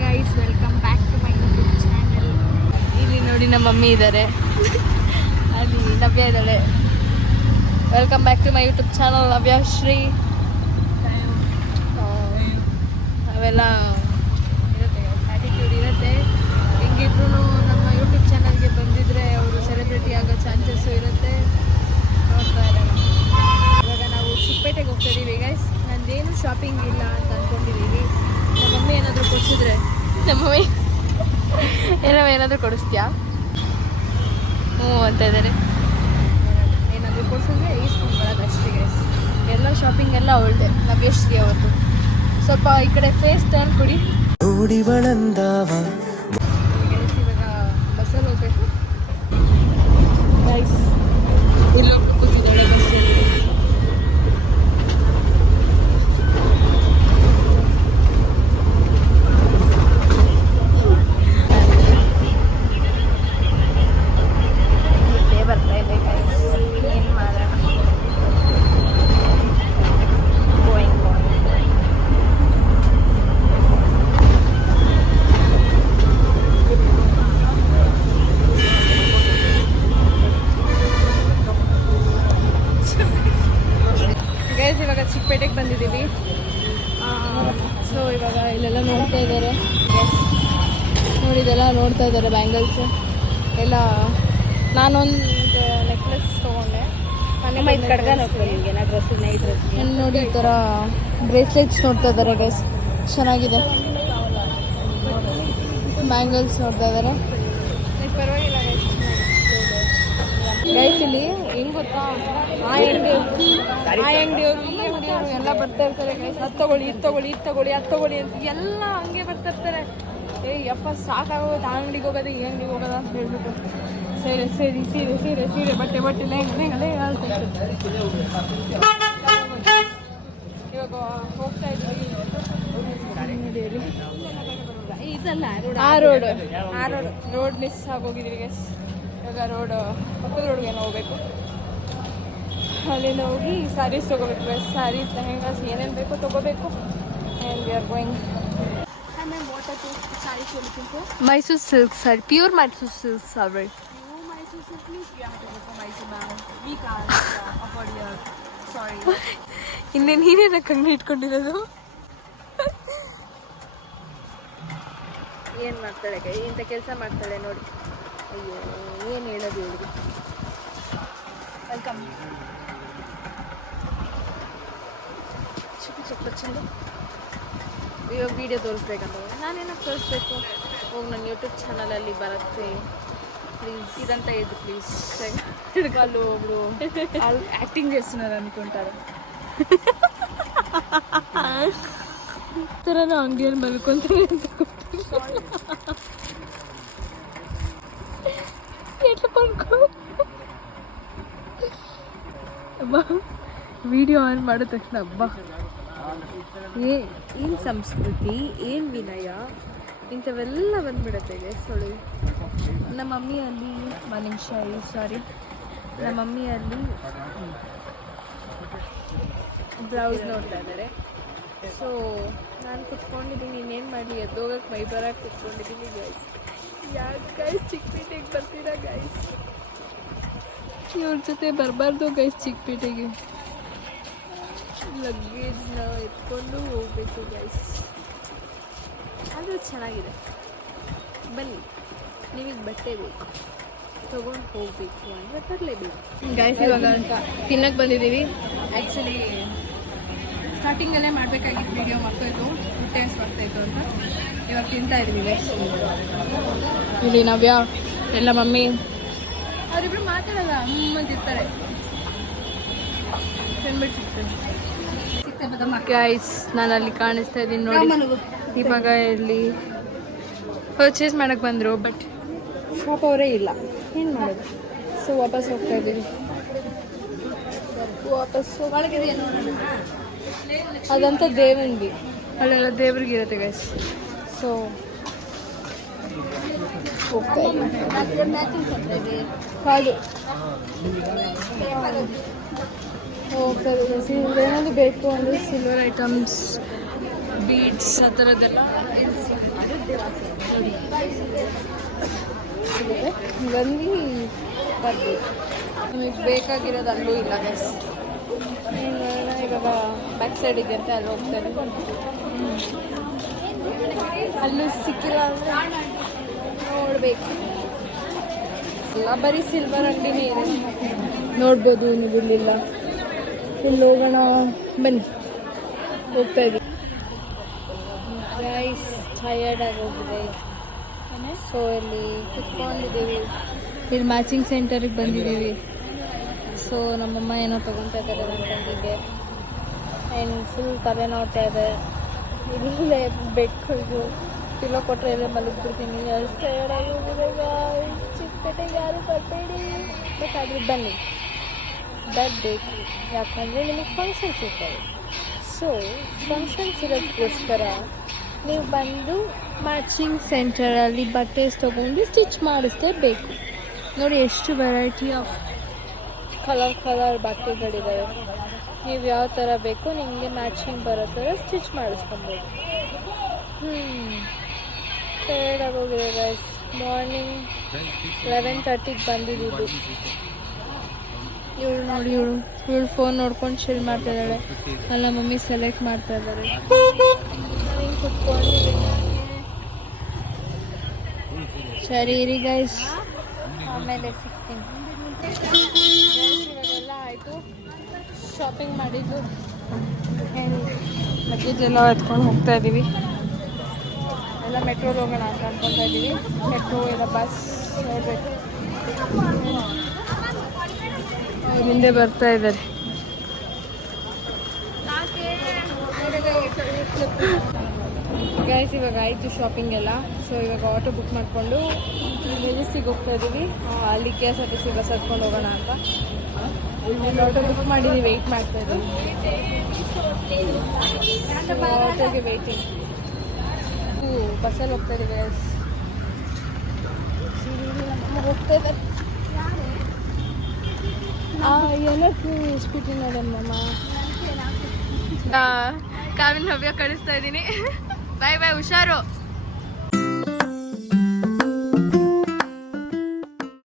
Guys, welcome back to my YouTube channel. ಇಲ್ಲಿ ನೋಡಿ ನಮ್ಮ ಮಮ್ಮಿ ಇದ್ದಾರೆ, ಅಲ್ಲಿ ನವ್ಯ ಇದ್ದಾಳೆ. Welcome back to my YouTube channel Navyashri. ಅವೆಲ್ಲ ಇರುತ್ತೆ, ಆ್ಯಟಿಟ್ಯೂಡ್ ಇರುತ್ತೆ. ಹೆಂಗಿದ್ರು ನಮ್ಮ ಯೂಟ್ಯೂಬ್ ಚಾನಲ್ಗೆ ಬಂದಿದ್ರೆ ಅವರು ಸೆಲೆಬ್ರಿಟಿ ಆಗೋ ಚಾನ್ಸಸ್ಸು ಇರುತ್ತೆ. ನೋಡ್ತಾ ಇರೋಣ. ಇವಾಗ ನಾವು ಚಿಕ್ಕಪೇಟೆಗೆ ಹೋಗ್ತಾ ಇದ್ದೀವಿ ಗೈಸ್. ನಂದೇನು ಶಾಪಿಂಗ್ ಇಲ್ಲ ಅಂತ ಅಂದ್ಕೊಂಡಿದ್ದೀವಿ. ನಮ್ಮ ಮಮ್ಮಿ ಏನಾದರೂ ಕೊಡಿಸಿದ್ರೆ, ನಮ್ಮ ಮಮ್ಮಿ ಏನಾದರೂ ಕೊಡಿಸ್ತೀಯಾ? ಹ್ಞೂ ಅಂತ ಇದ್ದಾರೆ. ಏನಾದರೂ ಕೊಡಿಸಿದ್ರೆ ಈಸ್ಕೊಂಡು ಬರೋದು ಅಷ್ಟೇ ಗೈಸ್. ಎಲ್ಲ ಶಾಪಿಂಗ್ ಎಲ್ಲ ಅವಳದೆ, ನವ್ಯಶ್ರೀ ಅವ್ರದ್ದು. ಸ್ವಲ್ಪ ಈ ಕಡೆ ಫೇಸ್ ಟರ್ನ್ ಕೊಡಿ. ಇವಾಗ ಬಸ್ಸಲ್ಲಿ ಹೋಗ್ಬೇಕು ಗೈಸ್. ಇಲ್ಲೊಬ್ರು ಕೂತಿದ್ದಾಳೆ ಬಸ್ಸಲ್ಲಿ. ಇವಾಗ ಚಿಕ್ಕಪೇಟೆಗೆ ಬಂದಿದ್ದೀವಿ. ಸೊ ಇವಾಗ ಇಲ್ಲೆಲ್ಲ ನೋಡ್ತಾ ಇದ್ದಾರೆ. ನೋಡಿದೆಲ್ಲ ನೋಡ್ತಾ ಇದ್ದಾರೆ ಬ್ಯಾಂಗಲ್ಸ್ ಎಲ್ಲ. ನಾನೊಂದು ನೆಕ್ಲೆಸ್ ತೊಗೊಂಡೆ. ನೋಡಿ ಈ ಥರ ಬ್ರೇಸ್ಲೆಟ್ಸ್ ನೋಡ್ತಾ ಇದ್ದಾರೆ ಗೈಸ್, ಚೆನ್ನಾಗಿದೆ. ಬ್ಯಾಂಗಲ್ಸ್ ನೋಡ್ತಾ ಇದ್ದಾರೆ. ಪರವಾಗಿಲ್ಲ ಗೈಸ್. ಇಲ್ಲಿ ಹೆಂಗೆ ಗೊತ್ತಾ, ಆ ಅಂಗಡಿಯವರು ಈ ಅಂಗಡಿಯವರು ಎಲ್ಲ ಬರ್ತಾ ಇರ್ತಾರೆ ಗೈಸ್. ಅದು ತಗೊಳ್ಳಿ, ಇದು ತಗೊಳ್ಳಿ, ಇದು ತಗೊಳ್ಳಿ, ಅದು ತಗೊಳ್ಳಿ ಅಂತ ಎಲ್ಲ ಹಂಗೆ ಬರ್ತಾ ಇರ್ತಾರೆ. ಯಪ್ಪ ಸಾಕಾಗೋದು, ಆ ಅಂಗಡಿಗೆ ಹೋಗೋದು, ಈ ಅಂಗಡಿಗೆ ಹೋಗೋದ ಅಂತ ಹೇಳ್ಬಿಟ್ಟು. ಸೀರೆ ಸೀರೆ ಸೀರೆ ಸೀರೆ ಸೀರೆ ಬಟ್ಟೆ ಬಟ್ಟೆ ಲೆಂಗಲೇ ಹೇಳ್ತಾ ಇರ್ತಾರೆ. ಇವಾಗ ಹೋಗ್ತಾ ಇದ್ದೀವಿ. ರೋಡ್ ಮಿಸ್ ಆಗೋಗಿದ್ದೀವಿ ಗೈಸ್. ಇವಾಗ ಪಕ್ಕದ ರೋಡ್ಗೆ ಹೋಗ್ಬೇಕು. ಅಲ್ಲಿಂದ ಹೋಗಿ ಸ್ಯಾರೀಸ್ ತೊಗೋಬೇಕು ಗೈಸ್. ಸ್ಯಾರೀಸ್, ಲೆಹೆಂಗಾಸ್ ಏನೇನು ಬೇಕೋ ತೊಗೋಬೇಕು. And we are going. Mysore silk saree, pure Mysore silk saree. Mysore silk means you have to go for Mysore bound. We can't afford your. Sorry. ಇನ್ನೇನೇನ ಕಣ್ಣು ಇಟ್ಕೊಂಡಿರೋದು. ಏನು ಮಾಡ್ತಾಳೆ ಕೈ ಇಂಥ ಕೆಲಸ ಮಾಡ್ತಾಳೆ ನೋಡಿ. ಅಯ್ಯೋ, ಏನು ಹೇಳೋದು ಇವಳಿಗೆ. ವೆಲ್ಕಮ್. ಚುಪ್ಪು ಚಂದ. ಇವಾಗ ವೀಡಿಯೋ ತೋರಿಸ್ಬೇಕಂತ ನಾನೇನಕ್ಕೆ ತೋರಿಸ್ಬೇಕು? ಹೋಗಿ ನನ್ನ ಯೂಟ್ಯೂಬ್ ಚಾನಲಲ್ಲಿ ಬರುತ್ತೆ ಪ್ಲೀಸ್. ಇದಂತ ಇದು ಪ್ಲೀಸ್. ಅಲ್ಲಿ ಒಬ್ರು ಆ್ಯಕ್ಟಿಂಗ್ చేస్తున్నారు ಅನ್ಕೊಂತಾರೆ. ಥರ ನಾವು ಅಂಗಡಿಯಲ್ಲಿ ಮಲ್ಕೊಂತಾರೆ ಅಂತ ಅಬ್ಬಾ ವಿಡಿಯೋ ಆನ್ ಮಾಡಿದ ತಕ್ಷಣ ಅಬ್ಬಾ ಏನು ಸಂಸ್ಕೃತಿ, ಏನು ವಿನಯ, ಇಂಥವೆಲ್ಲ ಬಂದ್ಬಿಡುತ್ತೆ ಗೈಸ್. ನೋಡಿ ನಮ್ಮ ಮಮ್ಮಿಯಲ್ಲಿ ನಮ್ಮ ಮಮ್ಮಿಯಲ್ಲಿ ಬ್ಲೌಸ್ ನೋಡ್ತಾ ಇದ್ದಾರೆ. ಸೊ ನಾನು ಕುತ್ಕೊಂಡಿದ್ದೀನಿ, ಇನ್ನೇನು ಮಾಡಲಿ, ಎದ್ದೋಗಕ್ಕೆ ಮೈ ಬರೋಕ್ಕೆ ಕುತ್ಕೊಂಡಿದ್ದೀನಿ ಗೈಸ್. ಯಾಕೆ ಗೈಸ್ ಚಿಕ್ಕಪೇಟೆಗೆ ಬರ್ತೀರಾ ಗೈಸ್? ಇವ್ರ ಜೊತೆ ಬರಬಾರ್ದು ಗೈಸ್ ಚಿಕ್ಕಪೇಟೆಗೆ. ಲಗೇಜ್ನ ಎತ್ಕೊಂಡು ಹೋಗ್ಬೇಕು ಗೈಸ್. ಅದು ಚೆನ್ನಾಗಿದೆ. ಬನ್ನಿ, ನೀವೀಗ ಬಟ್ಟೆ ಬೇಕು, ತೊಗೊಂಡು ಹೋಗಬೇಕು ಅಂದರೆ ತರಲೇಬೇಕು ಗೈಸ್. ಇವಾಗ ತಿನ್ನಕ್ಕೆ ಬಂದಿದ್ದೀವಿ. ಆ್ಯಕ್ಚುಲಿ ಸ್ಟಾರ್ಟಿಂಗಲ್ಲೇ ಮಾಡಬೇಕಾಗಿತ್ತು ವೀಡಿಯೋ, ಮರ್ತೋಯ್ತು, ಹೊಟ್ಟೆ ಬರ್ತಾಯಿತ್ತು ಅಂತ. ಇವಾಗ ತಿಂತಾ ಇದ್ದೀವಿ. ಇಲ್ಲಿ ನವ್ಯ ಎಲ್ಲ ಮಮ್ಮಿ ಅವರಿಬ್ರು ಮಾತಾಡಲ್ಲ, ಅಂತಿರ್ತಾರೆ. ಗೈಸ್ ನಾನು ಅಲ್ಲಿ ಕಾಣಿಸ್ತಾ ಇದ್ದೀನಿ ನೋಡಿ. ಇವಾಗ ಇಲ್ಲಿ ಪರ್ಚೇಸ್ ಮಾಡೋಕ್ಕೆ ಬಂದರು, ಬಟ್ ಶಾಪ್ ಅವರೇ ಇಲ್ಲ. ಏನು ಮಾಡೋದು? ಸೊ ವಾಪಸ್ ಹೋಗ್ತಾ ಇದ್ದೀವಿ. ಅದಂತ ದೇವನ್ಗೆ, ಅಲ್ಲೆಲ್ಲ ದೇವ್ರಿಗೆ ಇರುತ್ತೆ ಗೈಸ್. ಸೊ ಹೋಗ್ತಾ ಇದ್ದೀವಿ. ಕಾಡು ಹೋಗ್ತಾ ಇದ್ದೀವಿ. ಏನಾದರೂ ಬೇಕು ಅಂದರೆ ಸಿಲ್ವರ್ ಐಟಮ್ಸ್, ಬೀಡ್ಸ್ ಆ ಥರದ್ದೆಲ್ಲ ಬಂದು ಬರ್ಬೋದು. ನಮಗೆ ಬೇಕಾಗಿರೋದು ಅಲ್ಲೂ ಇಲ್ಲ ಗೈಸ್. ಇವಾಗ ಬ್ಯಾಕ್ ಸೈಡ್ ಇದೆ ಅಂತ ಅಲ್ಲಿ ಹೋಗ್ತಾರೆ. ಅಲ್ಲೂ ಸಿಕ್ಕಿಲ್ಲ ಅಂದರೆ ನೋಡಬೇಕು. ಎಲ್ಲ ಬರೀ ಸಿಲ್ವರ್ ಅಂಗಡಿನೇ ಇದೆ, ನೋಡ್ಬೋದು. ನೀವು ಇಲ್ಲಿಲ್ಲ, ಇಲ್ಲಿ ಹೋಗೋಣ ಬನ್ನಿ. ಹೋಗ್ತಾ ಇದ್ದೀವಿ ಗೈಸ್, ಟಯರ್ಡ್ ಆಗೋಗಿದೆ. ಸೊ ಇಲ್ಲಿ ಕುತ್ಕೊಂಡಿದ್ದೀವಿ. ಇಲ್ಲಿ ಮ್ಯಾಚಿಂಗ್ ಸೆಂಟರಿಗೆ ಬಂದಿದ್ದೀವಿ. ಸೊ ನಮ್ಮಮ್ಮ ಏನೋ ತೊಗೊತಾ ಇದ್ದಾರೆ ನನ್ನ ತಂಗಿಗೆ. ಆ್ಯಂಡ್ ಫುಲ್ ತಲೆ ನೋಡ್ತಾ ಇದೆ. ಇಲ್ಲೇ ಬೆಕ್ಕು ಪಿಲ್ಲೋ ಕೊಟ್ಟರೆ ಎಲ್ಲೇ ಮಲಗಿಬಿಡ್ತೀನಿ. ಅಷ್ಟು ಟಯರ್ಡ್ ಆಗೋಗಿದೆ. ಚಿಕ್ಕಪೇಟೆಗೆ ಯಾರು ಬರಬೇಡಿ, ಬೇಕಾದರೆ ಬನ್ನಿ, ಬರಬೇಕು. ಯಾಕಂದರೆ ನಿಮಗೆ ಫಂಕ್ಷನ್ಸ್ ಇರ್ತವೆ. ಸೊ ಫಂಕ್ಷನ್ಸ್ ಇರೋದಕ್ಕೋಸ್ಕರ ನೀವು ಬಂದು ಮ್ಯಾಚಿಂಗ್ ಸೆಂಟರಲ್ಲಿ ಬಟ್ಟೆ ತೊಗೊಂಡು ಸ್ಟಿಚ್ ಮಾಡಿಸ್ಲೇಬೇಕು. ನೋಡಿ ಎಷ್ಟು ವೆರೈಟಿ ಆಫ್ ಕಲರ್ ಬಟ್ಟೆಗಳಿದ್ದಾವೆ. ನೀವು ಯಾವ ಥರ ಬೇಕು ನಿಮಗೆ ಮ್ಯಾಚಿಂಗ್ ಬರೋ ಥರ ಸ್ಟಿಚ್ ಮಾಡಿಸ್ಕೊಬೋದು. ಟಯರ್ಡ್ ಆಗೋಗಿದೆ ಗೈಸ್. ಮಾರ್ನಿಂಗ್ 11:30ಗೆ ಬಂದಿದ್ದು. ಇವಳು ನೋಡಿ, ಇವಳು ಫೋನ್ ನೋಡ್ಕೊಂಡು ಚಿಲ್ ಮಾಡ್ತಾ ಇದ್ದಾಳೆ. ಅಲ್ಲ ಮಮ್ಮಿ ಸೆಲೆಕ್ಟ್ ಮಾಡ್ತಾ ಇದ್ದಾರೆ. ಹಿಂಗೆ ಕುತ್ಕೊಂಡಿದ್ದೀನಿ. ಸರಿ ಇರಿ ಗೈಸ್, ಆಮೇಲೆ ಸಿಗ್ತೀನಿ. ಇವಾಗೆಲ್ಲ ಆಯಿತು, ಶಾಪಿಂಗ್ ಮಾಡಿದ್ದು. ಲಗೇಜ್ ಎಲ್ಲ ಎತ್ಕೊಂಡು ಹೋಗ್ತಾ ಇದ್ದೀವಿ. ಎಲ್ಲ ಮೆಟ್ರೋಗೆ ಹೋಗೋಣ ಅಂತ ಅನ್ಕೊತಾ ಇದ್ದೀವಿ. ಮೆಟ್ರೋ ಇಲ್ಲ ಬಸ್ ನೋಡಬೇಕು. ಹಿಂದೆ ಬರ್ತಾ ಇದ್ದಾರೆ. ಗೈಸ್ ಇವಾಗ ಆಯಿತು ಶಾಪಿಂಗ್ ಎಲ್ಲ. ಸೊ ಇವಾಗ ಆಟೋ ಬುಕ್ ಮಾಡಿಕೊಂಡು ಮೆಜೆಸ್ಟಿಕ್ ಹೋಗ್ತಾ ಇದ್ದೀವಿ. ಅಲ್ಲಿ KSRTC ಬಸ್ ಹತ್ಕೊಂಡು ಹೋಗೋಣ ಅಂತ. ಆಟೋ ಬುಕ್ ಮಾಡಿದ್ದೀವಿ, ವೆಯ್ಟ್ ಮಾಡ್ತಾ ಇದ್ದೀವಿ. ಆಟೋಗೆ ವೆಯ್ಟಿಂಗ್. ಬಸ್ಸಲ್ಲಿ ಹೋಗ್ತಾ ಇದ್ದೀವಿ ಗೈಸ್. ಹೋಗ್ತಾ ಇದ್ದಾರೆ. ಏನಕ್ಕೆ ಇಸ್ಬಿಟ್ಟಿನಮ್ಮ. ಕಾವಿನ ಹವ್ಯ ಕಳಿಸ್ತಾ ಇದ್ದೀನಿ. ಬಾಯ್ ಬಾಯ್, ಹುಷಾರು.